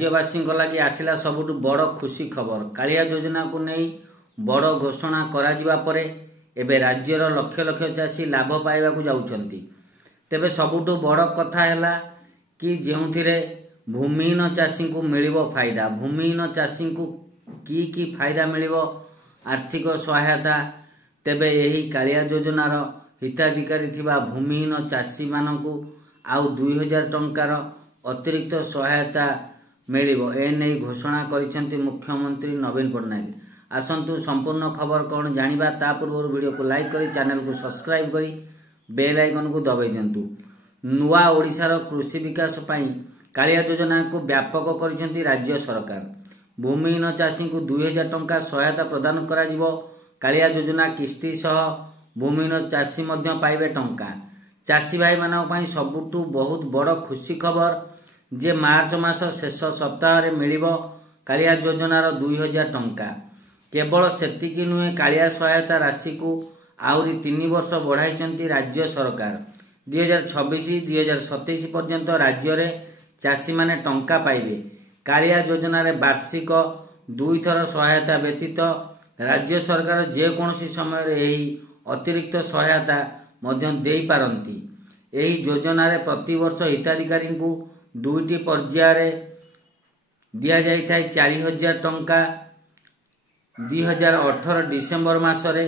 राज्यवासी लगी आसला सबुठ बड़ खुशी खबर। कालिया योजना को नहीं बड़ घोषणा करा एबे राज्यर लक्ष लक्ष चाषी लाभ पाइबा को जाउछंती। तेबे सबुठ बड़ कथा है कि जेउथिरे भूमिहीन चाषी को मिलिबो फायदा। भूमिहीन चाषी को की फायदा मिलिबो आर्थिक सहायता। तेबे यही कालिया योजनार हिताधिकारी थिबा भूमिहीन चाषी मानकू आउ 2000 टंकार अतिरिक्त सहायता मिलिबो एने घोषणा करिसेंती मुख्यमंत्री नवीन पट्टनायक। आसंतु संपूर्ण खबर कौन जानिबा ता पूर्व वीडियो को लाइक करी चैनल को सब्सक्राइब करी बेल आइकन को दबाई दियंतु। नुआ ओडिशार कृषि विकास पई कालिया योजना को व्यापक करिसेंती राज्य सरकार। भूमिहीन चाषी को 2000 टंका सहायता प्रदान करा जिवो। कालिया योजना किस्ती सह भूमिहीन चाषी मध्य पाइबे टंका। चाषी भाई मानक पई सबुठु बहुत बड़ खुशी खबर जे मार्च मास शेष सप्ताह रे मिलिबो कालिया योजनार 2000 टंका। केवल सेतिकी नुहे कालिया सहायता राशि को आउरी 3 वर्ष बढ़ाई राज्य सरकार। 2026-2027 पर्यंत राज्य रे चाषी माने टंका पाइबे। कालिया योजना रे वार्षिक 2 थर सहायता व्यतीत राज्य सरकार जेकोसी समय रे एही अतिरिक्त सहायता मध्य देई पारंती। एही योजना रे प्रति वर्ष हिताधिकारी को 2टी पर्याय रे दिया जाई थाई 4000 टंका। 2018 डिसेम्बर मासरे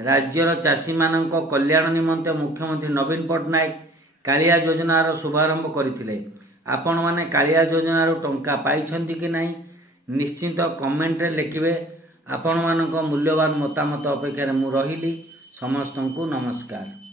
राज्यर चाषी मानक कल्याण निमंते मुख्यमंत्री नवीन पट्टनायक कालिया योजनार शुभारंभ करथिले। आपण माने कालिया योजनार टंका पाइछंती कि नाही निश्चित कमेंट रे लिखिबे। आपण मानक मूल्यवान मतामत अपेक्षा मु रहिली। समस्तंकु नमस्कार।